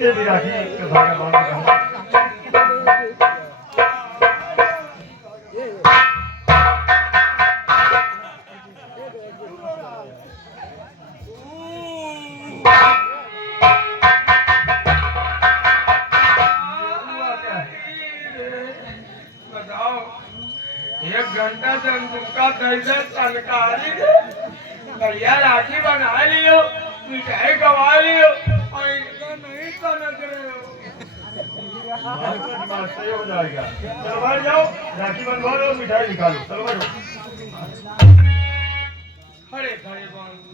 ये भी राखी के धागा बांध के बताओ, 1 घंटा से हम तुमका कैसे तनकारी भैया राखी बना लियो, मिठाई गवा लियो और इनका नहीं तनक रहे हो। सही हो जाएगा। चलो बाहर जाओ, राखी बंधवा लो, मिठाई निकालो। चलो बाहर खड़े खड़े बांध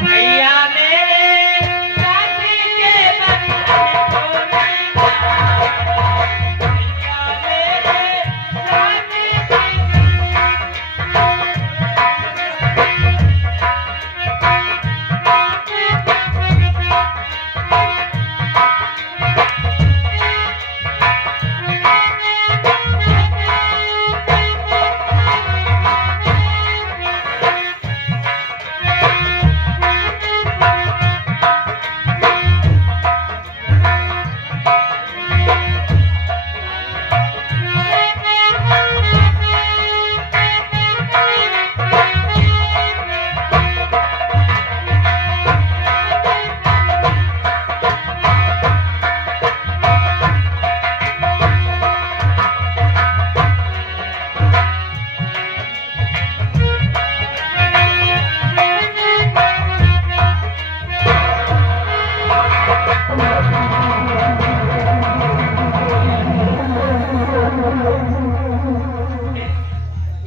भैया मेरे राखी के बंधन खोले ना, भैया मेरे राखी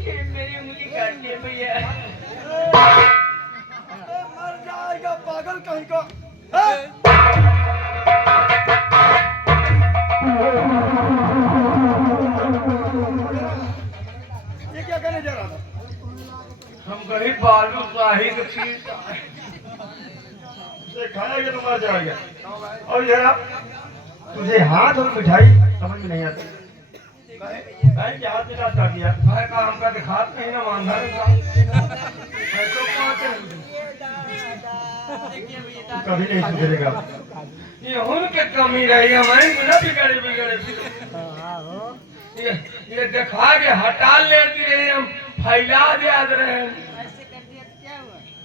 के मेरी उंगली काट के भैया मर जाएगा पागल कहीं का। ये क्या करने जा रहा था? हम गरीब बालू शाहिद पीता उसे खाएगा तो मर जाएगा। और जरा तुझे हाथ और मिठाई समझ में नहीं आती। भाई क्या हाथ मिला चाह दिया? भाई का हमका दिखात नहीं ना मांधा तो कभी नहीं सुधरेगा। ये उनके कमी रही हमारी ना बिगड़े बिगड़े ये दिखा के हटा लेती रही, हम फैला दिया रहे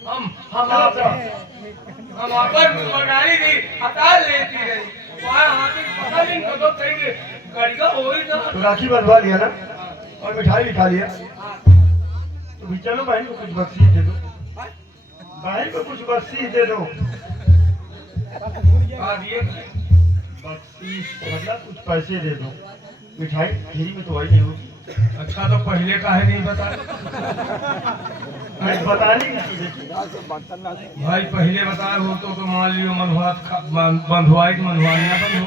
हम अपन बनाई थी, हटा लेती रही वहाँ हाथी पता नहीं कदों कहीं गड़िया हो ही ना। तो राखी बंधवा लिया ना और मिठाई भी खा लिया, तो भी चलो बहन को कुछ बख्शीश दे दो। बहन को कुछ बख्शीश दे दो। बख्शीश मतलब कुछ पैसे दे दो। मिठाई फ्री में तो वही नहीं होगी। अच्छा तो पहले का है नहीं बता नहीं बताने की चीज है। भाई पहले बता हो तो मान लियो बंधुआई मनवानी ना बंधु।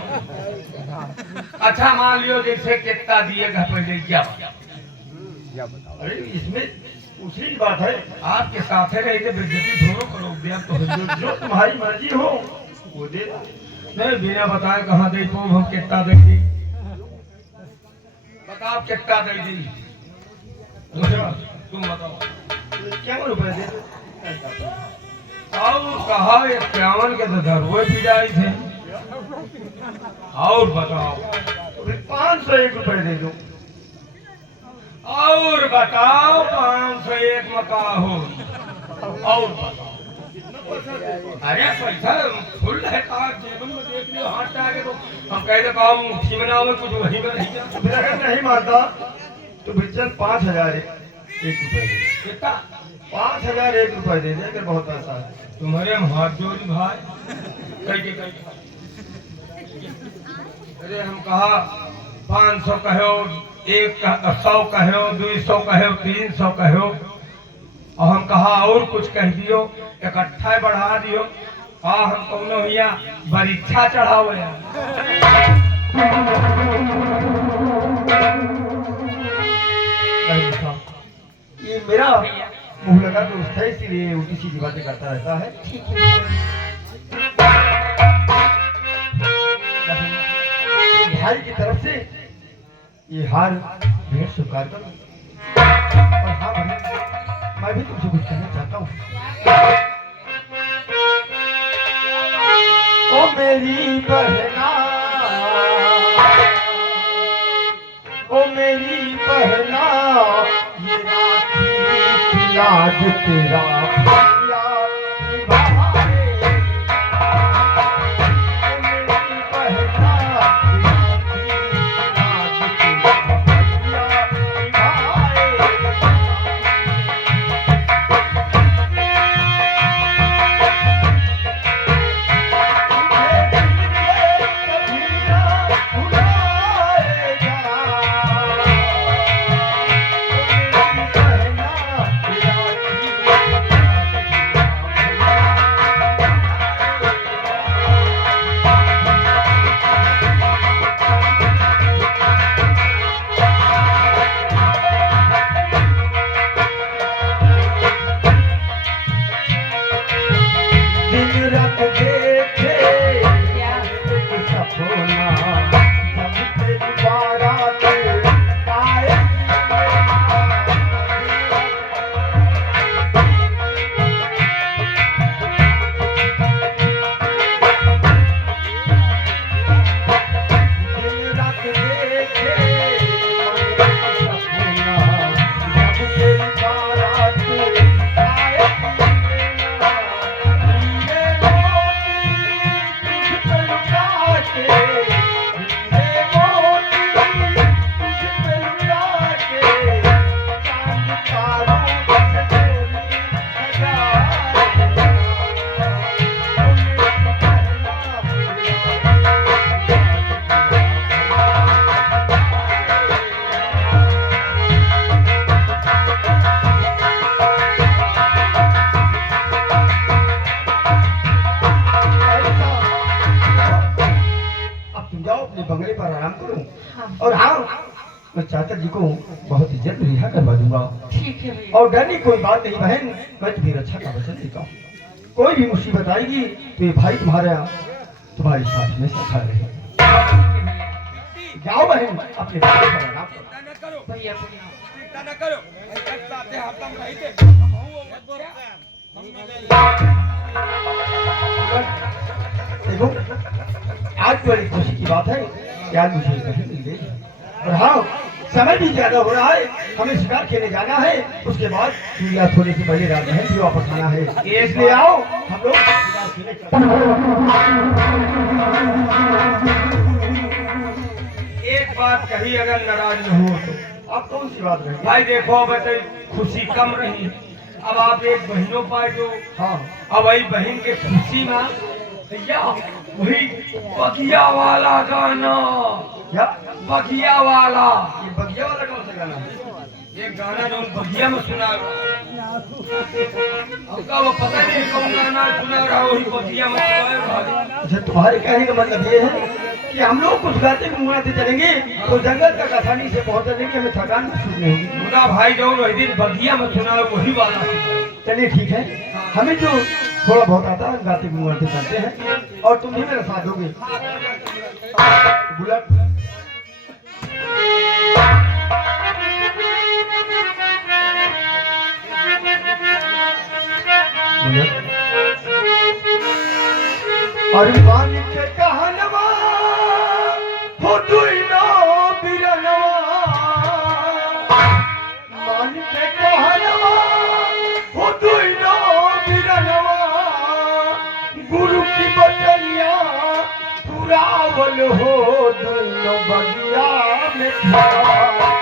अच्छा मान लियो जैसे कितना दिएगा पहले क्या अरे इसमें पूछने की बात है। आपके साथ है रही बेइज्जती दोनों करो दिया तो जो तुम्हारी मर्जी हो वो दे दो। नहीं बिना बताए कहाँ दे तो हम कितना देंगे बताओ कितना दे दी तुम बताओ। क्या रुपए दे दो। और कहा 51 के तो धरवे भी जाए थे। और बताओ तो फिर 501 रुपए दे दो। और बताओ 501 मका हो। और बताओ अरे पैसा फुल है कहा जेब में देख लियो हाथ आगे तो हम कह दे कहा मुट्ठी में ना हो कुछ वहीं में नहीं जा। फिर अगर नहीं मानता तो फिर चल 5001 रुपए दे। कितना 5001 रुपए दे दे अगर बहुत पैसा है। तुम्हारे हम हाथ जोड़ी भाई कह के अरे हम कहा 500 कहो 100 कहो 200 कहो 300 कहो और हम कहा और कुछ कह दियो इकट्ठा बढ़ा दियो। हाँ हम कौनो हिया परीक्षा चढ़ावे ये मेरा मुंह लगा दोस्त है इसीलिए उल्टी सीधी बातें करता रहता है। भाई की तरफ से ये हार भेंट स्वीकार करो। और हाँ बहन, मैं भी तुमसे कुछ कहना चाहता हूँ। ओ मेरी बहना, ओ मेरी बहना, ये राखी की लाज तेरा भैया निभाए। ओ मेरी बहना, ये राखी की लाज तेरा भैया दिन रात देखे सपना, जब तेरी बारात आए। दिन रात देखे सपना, जब तेरी बारात आए। बंगले पर आराम करूं। और हाँ, मैं चाचा जी को बहुत इज्जत रिहा करवा दूंगा। ठीक है भैया। और डरने कोई बात नहीं बहन, मैं तुम्हें रक्षा का वचन देता हूँ। कोई भी मुसीबत आएगी तो ये भाई तुम्हारे साथ में खड़ा रहे। जाओ बहन, अपने भाई पर आराम करो। भैया देखो, आज बड़ी खुशी की बात है कि आज मुझे बहन मिल गई। और हाँ, समय भी ज्यादा हो रहा है, हमें शिकार खेलने जाना है। उसके बाद सूर्या थोड़ी सी पहले रात बहन भी वापस आना है। इसलिए आओ हम लोग शिकार खेलने चलते हैं। एक बात कही अगर नाराज न हो तो। अब कौन सी बात रही? भाई देखो अब तो खुशी कम रही, अब आप एक बहनों पाए जो। हाँ, अब वही बहन के खुशी में भैया वही बगिया वाला गाना, क्या बगिया वाला, ये बगिया वाला कौन सा गाना है? ये गाना जो बगिया में सुना हमका वो पता नहीं कौन गाना सुना रहा, वही बगिया में अच्छा, तुम्हारे कहने का मतलब ये है कि हम लोग कुछ गाते घुमाते चलेंगे तो जंगल तक आसानी से पहुंच जाएंगे, हमें थकान महसूस नहीं होगी। मुना भाई जो वही दिन बगिया में सुना वही वाला। चलिए ठीक है, हमें जो थोड़ा बहुत आता है गाते घुमाते चलते हैं और तुम भी मेरा साथ दोगे। बुलेट अरे मान के कहनवा हो दुइनो बिरनवा, मान के कहनवा हो दुइनो बिरनवा, गुरु की बचनिया पुरावल हो दुइनो बगिया में खड़ा।